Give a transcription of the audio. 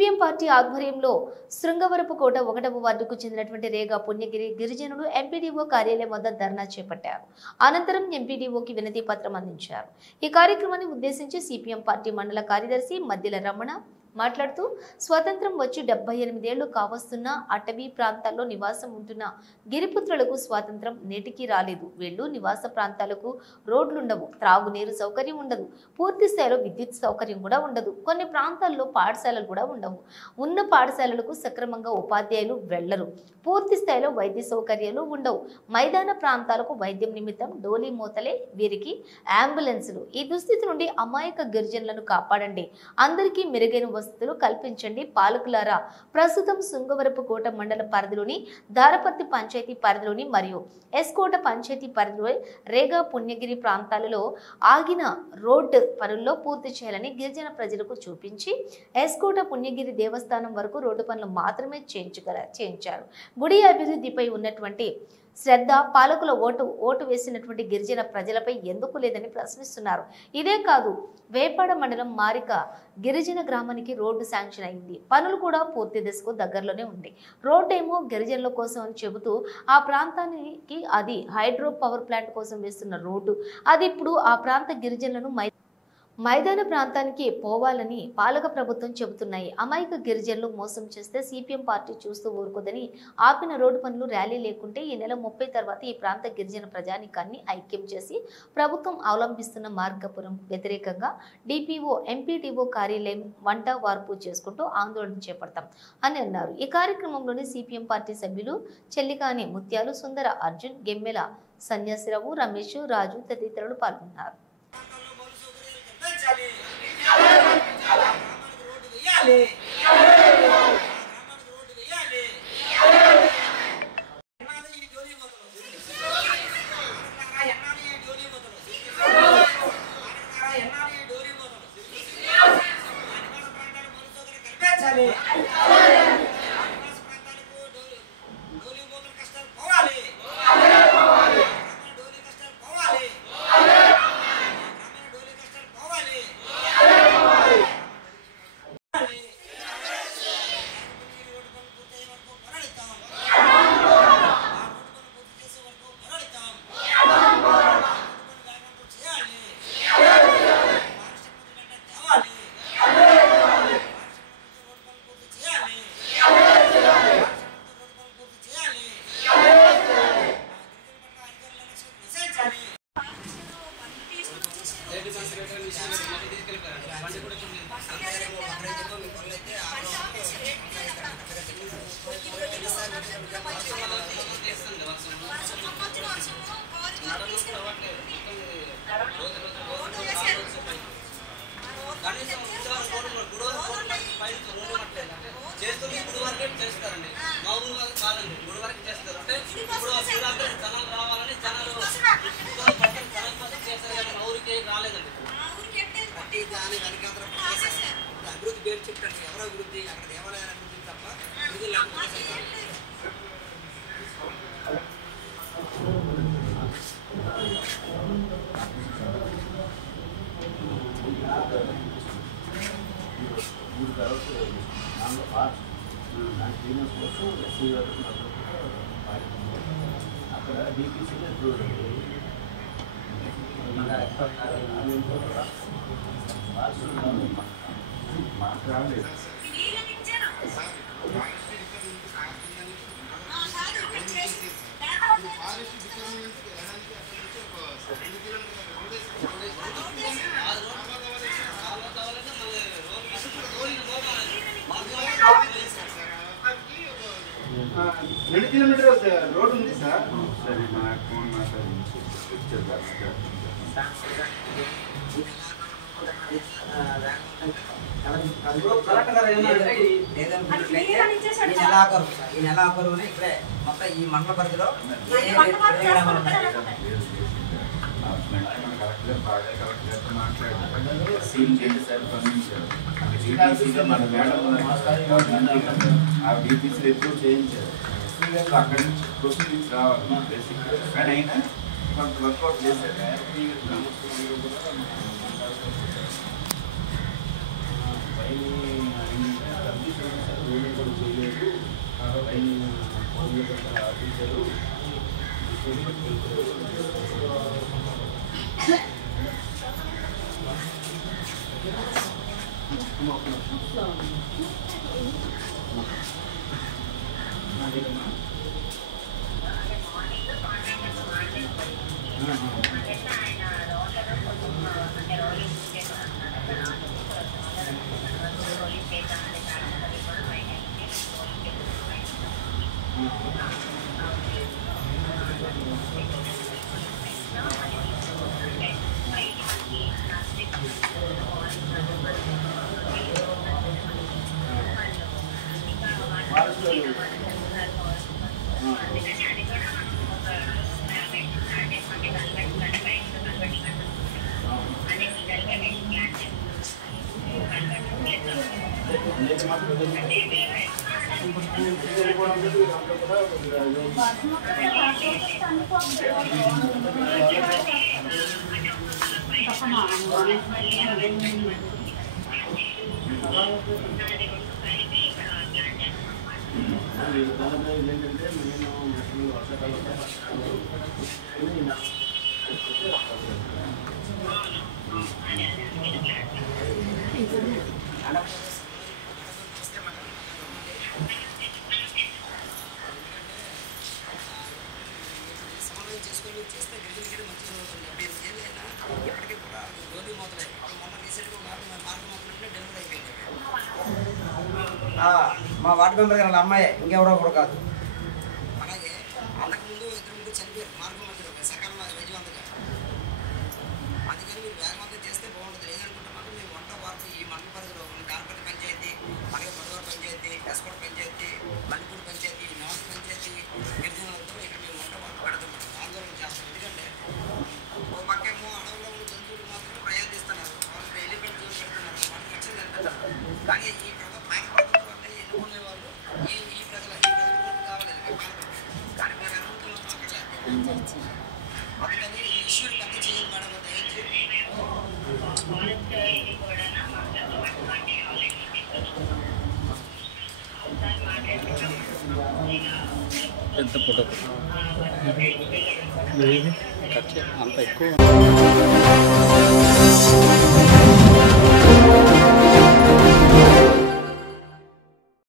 CPM party ఆధ్వర్యంలో శృంగవరపుకోట 1వ వార్డుకు చెందినటువంటి రేగా పుణ్యగిరి గిరిజనులు ఎంపీడీఓ కార్యాలయం వద్ద ధర్నా చేపట్టారు. అనంతరం ఎంపీడీఓకి వినతి పత్రం అందించారు. ఈ కార్యక్రమాన్ని ఉద్దేశించి సిపిఎం పార్టీ మండల కార్యదర్శి మద్దిల రమణ మాట్లాడుతూ స్వతంత్రం వచ్చి 78 ఏళ్లు కావస్తున్న అటవీ ప్రాంతాల్లో నివాసం ఉంటున్న గిరిపుత్రులకు స్వాతంత్రం నేటికి రాలేదు. వీళ్ళు నివాస ప్రాంతాలకు రోడ్లుండవు, త్రాగునీరు సౌకర్యం ఉండదు, పూర్తి స్థాయిలో విద్యుత్ సౌకర్యం కూడా ఉండదు. కొన్ని ప్రాంతాల్లో పాఠశాలలు కూడా ఉండవు. ఉన్న పాఠశాలలకు సక్రమంగా ఉపాధ్యాయులు వెళ్లరు. పూర్తి స్థాయిలో వైద్య సౌకర్యాలు ఉండవు. మైదాన ప్రాంతాలకు వైద్యం నిమిత్తం డోలీ మోతలే వీరికి అంబులెన్సులు. ఈ దుస్థితి నుండి అమాయక గిరిజనులను కాపాడండి, అందరికీ మెరుగైన వసతులు కల్పించండి. పాలకులారా, ప్రస్తుతం శృంగవరపుకోట మండల పరిధిలోని దారపర్తి పంచాయతీ పరిధిలోని మరియు ఎస్కోట పంచాయతీ పరిధిలో రేగా పుణ్యగిరి ప్రాంతాలలో ఆగిన రోడ్డు పనుల్లో పూర్తి చేయాలని గిరిజన ప్రజలకు చూపించి ఎస్కోట పుణ్యగిరి దేవస్థానం వరకు రోడ్డు పనులు మాత్రమే చేయించారు. గుడి అభివృద్ధిపై ఉన్నటువంటి శ్రద్ధ పాలకుల ఓటు వేసినటువంటి గిరిజన ప్రజలపై ఎందుకు లేదని ప్రశ్నిస్తున్నారు. ఇదే కాదు, వేపాడ మండలం మారిక గిరిజన గ్రామానికి రోడ్డు శాంక్షన్ అయింది. పనులు కూడా పూర్తి దశకు దగ్గరలోనే ఉంది. రోడ్డు ఏమో గిరిజనుల కోసం అని చెబుతూ ఆ ప్రాంతానికి అది హైడ్రో పవర్ ప్లాంట్ కోసం వేస్తున్న రోడ్డు. అది ఇప్పుడు ఆ ప్రాంత గిరిజనులను మైదాన ప్రాంతానికి పోవాలని పాలక ప్రభుత్వం చెబుతున్నాయి. అమాయక గిరిజనులు మోసం చేస్తే సిపిఎం పార్టీ చూస్తూ ఊరుకోదని ఆపిన రోడ్డు పనులు ర్యాలీ లేకుంటే ఈ నెల 30 తర్వాత ఈ ప్రాంత గిరిజన ప్రజానికాన్ని ఐక్యం చేసి ప్రభుత్వం అవలంబిస్తున్న మార్గపురం వ్యతిరేకంగా డిపిఓ ఎంపీడీఓ కార్యాలయం వంట వార్పు చేసుకుంటూ ఆందోళన చేపడతాం అని అన్నారు. ఈ కార్యక్రమంలోని సిపిఎం పార్టీ సభ్యులు చెల్లికాని ముత్యాలు, సుందర అర్జున్, గెమ్మెల సన్యాసిరావు, రమేష్, రాజు తదితరులు పాల్గొన్నారు. రోడ్ ఉంది సార్. ఈ నెలాఖరునే ఇక్కడే మొత్తం ఈ మండల పరిధిలో సీల్ చేయండి సార్, పంపించారు. మన మేడం ఆ బీపీసీలు ఎక్కువ చేయించారు. అక్కడి నుంచి ప్రొసీడింగ్స్ రావాలి బేసిక్, కానీ అయినా కొంత వర్కౌట్ చేశారు. పైన మా వార్డు మెంబర్ గారు అమ్మాయి ఇంకెవరో కూడా కాదు. అలాగే అంతకుముందు ఇద్దరు ముగ్గురు చనిపోయారు మార్గం మధ్యలో సకాలంలో వైద్యవంతంగా. అందుకని మీరు వేగవంతం చేస్తే బాగుంటుంది. లేదనుకుంటే మాత్రం మేము వంట వార్పు ఈ మండల పరిధిలో కార్పొరేట్ పంచాయతీ, అలాగే పొడవారు పంచాయతీ, ఎస్కోట్ పంచాయతీ, మణిపూర్ పంచాయతీ, నార్త్ పంచాయతీ గిరిజనులతో ఇక్కడ మేము వంట వార్పు పెడతాం, ఆందోళన చేస్తాం. ఎందుకంటే ఒక పక్కేమో అడవుల్లో ఉన్న జంతువులు మాత్రం ప్రయాణిస్తున్నారు, వాళ్ళు ఎలిమెంట్ జోన్ పెడుతున్నారు, వాళ్ళకి వచ్చింది వెళ్తున్నారు. కానీ ఈ ప్రభుత్వం ఎన్నుకునే వాళ్ళు ఈ ప్రజలు కావాలి కానీ మేము అనుకుంటున్నాం అక్కడ. అందుకని ఈ ఇష్యూని పెద్ద చేయాలి మేడం, పెద్ద ఫోటో అంత ఎక్కువ